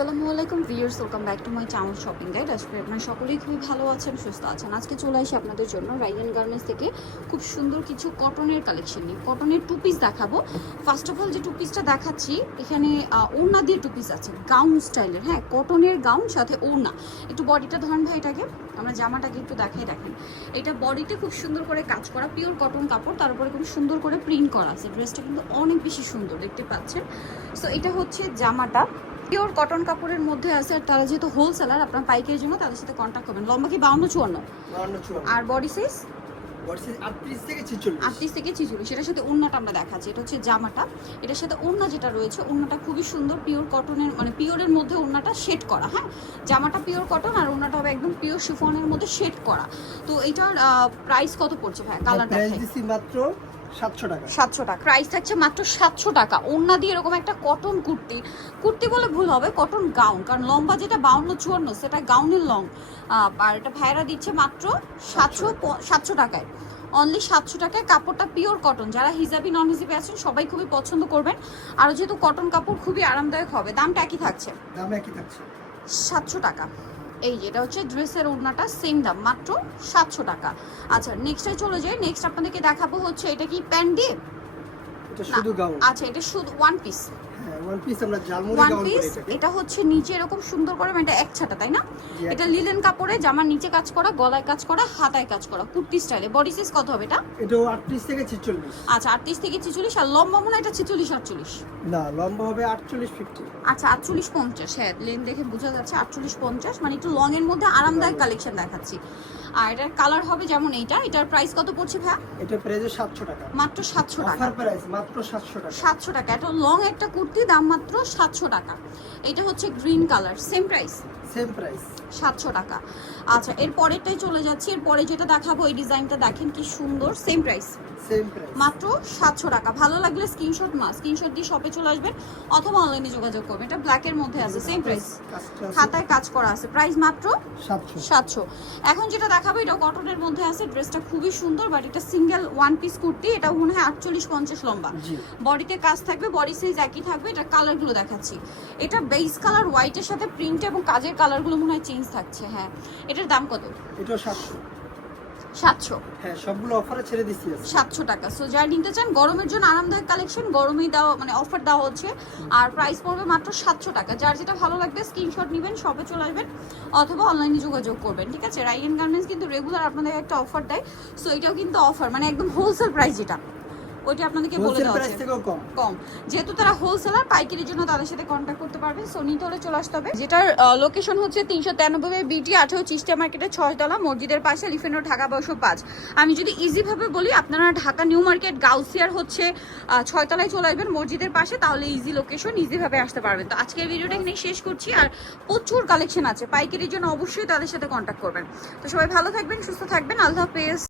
আসসালামু আলাইকুম viewers, welcome back to my channel shopping guide. আজকে আপনারা সকলেই খুবই ভালো আছেন, সুস্থ আছেন। আজকে চলে আসি আপনাদের জন্য রাইডেন গার্মেন্টস থেকে খুব সুন্দর কিছু কটনের কালেকশন নিয়ে। কটনের টু পিস দেখাবো। ফার্স্ট অফ অল যে টু পিসটা দেখাচ্ছি, এখানে ওড়না দিয়ে টু পিস আছে গাউন স্টাইলের হ্যাঁ কটনের গাউন সাথে ওড়না। একটু বডিটা ধরেন ভাই এটাকে, আমরা জামাটাকে একটু দেখাই দেখেন। এটা বডিতে খুব সুন্দর করে কাজ করা পিওর কটন কাপড়, তার উপরে খুব সুন্দর করে প্রিন্ট করা আছে। ড্রেসটা কিন্তু অনেক বেশি সুন্দর, দেখতে পাচ্ছেন? সো এটা হচ্ছে জামাটা। পিওর কটন কাপড়ের মধ্যে আছে আর তারা যেহেতু হোলসেলার আপনার পাইকারির জন্য তাদের সাথে কন্ট্যাক্ট করবেন। লম্বা কি? বাউন্ন চুয়ান্ন। আর বডি সাইজ বডি সাইজ আটত্রিশ থেকে ছেচল্লিশ। সেটার সাথে ওড়নাটা আমরা দেখাচ্ছি। এটা হচ্ছে জামাটা। এটার সাথে ওড়না যেটা রয়েছে ওড়নাটা খুবই সুন্দর পিওর কটনের মানে পিওরের মধ্যে ওড়নাটা শেড করা হ্যাঁ? জামাটা পিওর কটন আর ওড়নাটা হবে একদম পিওর শিফনের মধ্যে শেড করা। তো এটার প্রাইস কত পড়ছে ভাই? কালার প্রাইস দেখাই। দিচ্ছি মাত্র সাতশো টাকা। সাতশো টাকা। প্রাইস থাকছে মাত্র সাতশো টাকা। ওড়না দিয়ে এরকম একটা কটন কুর্তি। কুর্তি বলে ভুল হবে কটন গাউন কারণ লম্বা যেটা বাউন্ন চুয়ান্ন সেটা গাউনের লং আর এটা ভাইরা দিচ্ছে মাত্র সাতশো সাতশো টাকায়। অনলি সাতশো টাকায় কাপড়টা পিওর কটন যারা হিজাবি নন হিজাবি আছেন সবাই খুবই পছন্দ করবেন। আর যেহেতু কটন কাপড় খুবই আরামদায়ক হবে দামটা একই থাকছে? দাম একই থাকছে। সাতশো টাকা। এই যে এটা হচ্ছে ড্রেসের ওড়নাটা সেম দাম মাত্র সাতশো টাকা। আচ্ছা নেক্সটে চলে যাই। নেক্সট আপনাদেরকে দেখাবো হচ্ছে এটা কি প্যান্ট দিয়ে? এটা শুধু গাউন আচ্ছা এটা শুধু ওয়ান পিস ওয়ান পিস আমরা জালমুড়ি ওয়ান পিস এটা হচ্ছে নিচে এরকম সুন্দর করে মানে এটা এক ছাটা তাই না? এটা লিলেন কাপড়ে জামার নিচে কাজ করা গলায় কাজ করা হাতায় কাজ করা কুর্তি স্টাইলে বডি সাইজ কত হবে এটা? থেকে আচ্ছা আটত্রিশ থেকে ছিচল্লিশ আর লম্বা মনে হয় এটা ছিচল্লিশ আটচল্লিশ। না লম্বা হবে আটচল্লিশ ফিফটি আচ্ছা আটচল্লিশ পঞ্চাশ। হ্যাঁ লেন দেখে বোঝা যাচ্ছে আটচল্লিশ পঞ্চাশ। মানে একটু লং এর মধ্যে আরামদায়ক কালেকশন দেখাচ্ছি। আর এটার কালার হবে যেমন এইটা। এটার প্রাইস কত পড়ছে ভাই এটা প্রাইস সাতশো টাকা। মাত্র সাতশো টাকা। অফার প্রাইস মাত্র সাতশো টাকা। সাতশো টাকা। এটা লং একটা কুর্তি দাম মাত্র সাতশো টাকা। এটা হচ্ছে green colour same price same price সাতশো টাকা। আচ্ছা এর পরেরটাই চলে যাচ্ছি। এর পরে যেটা দেখাবো এই ডিজাইনটা দেখেন কি সুন্দর সেম প্রাইস মাত্র সাতশো টাকা। ভালো লাগলে স্ক্রিনশট মা স্ক্রিনশট দিয়ে শপে চলে আসবেন অথবা অনলাইনে যোগাযোগ করবেন। এটা ব্ল্যাকের মধ্যে আছে সেম প্রাইস খাতায় কাজ করা আছে। প্রাইস মাত্র সাতশো। এখন যেটা দেখাবো এটা কটনের মধ্যে আছে। ড্রেসটা খুবই সুন্দর বাট এটা সিঙ্গেল ওয়ান পিস কুর্তি। এটা মনে হয় আটচল্লিশ পঞ্চাশ লম্বা। বডিতে কাজ থাকবে বডি সাইজ একই থাকবে। এটা কালারগুলো দেখাচ্ছি। এটা বেস কালার হোয়াইটের সাথে প্রিন্ট এবং কাজের কালারগুলো মনে হয় চেঞ্জ থাকছে হ্যাঁ। এটার দাম কত? এটাও সাতশো। সাতশো? হ্যাঁ সবগুলো অফারে ছেড়ে দিচ্ছি আজকে। সাতশো টাকা। সো যারা নিতে চান গরমের জন্য আরামদায়ক কালেকশন গরমেই দেওয়া মানে অফার দেওয়া হচ্ছে। আর প্রাইস পড়বে মাত্র সাতশো টাকা। যার যেটা ভালো লাগবে স্ক্রিনশট নেবেন শপে চলে আসবেন অথবা অনলাইনে যোগাযোগ করবেন ঠিক আছে? রাইয়েন গার্মেন্টস কিন্তু রেগুলার আপনাদের একটা অফার দেয়। সো এটাও কিন্তু অফার মানে একদম হোলসেল প্রাইস যেটা। ওইটা আপনাদেরকে বলে দেওয়া আছে। কম। যেহেতু তারা হোলসেলার পাইকারির জন্য তাদের সাথে কন্ট্যাক্ট করতে পারবে। সো নিতে হলে চলে আসতে হবে। যেটার লোকেশন হচ্ছে তিনশো তিরানব্বই বিটি আঠেরো চিস্টিয়া মার্কেটের ছয়তলা মসজিদের পাশে লিফেন রোড ঢাকা বারোশো পাঁচ। আমি যদি ইজিভাবে বলি আপনারা ঢাকা নিউ মার্কেট গাউসিয়ার হচ্ছে ছয়তলায় চলে আসবেন মসজিদের পাশে তাহলে ইজি লোকেশন ইজিভাবে আসতে পারবেন। তো আজকের ভিডিওটা এখানে শেষ করছি। আর প্রচুর কালেকশন আছে। পাইকারির জন্য অবশ্যই তাদের সাথে কন্ট্যাক্ট করবেন। তো সবাই ভালো থাকবেন সুস্থ থাকবেন। আল্লাহ হাফেজ।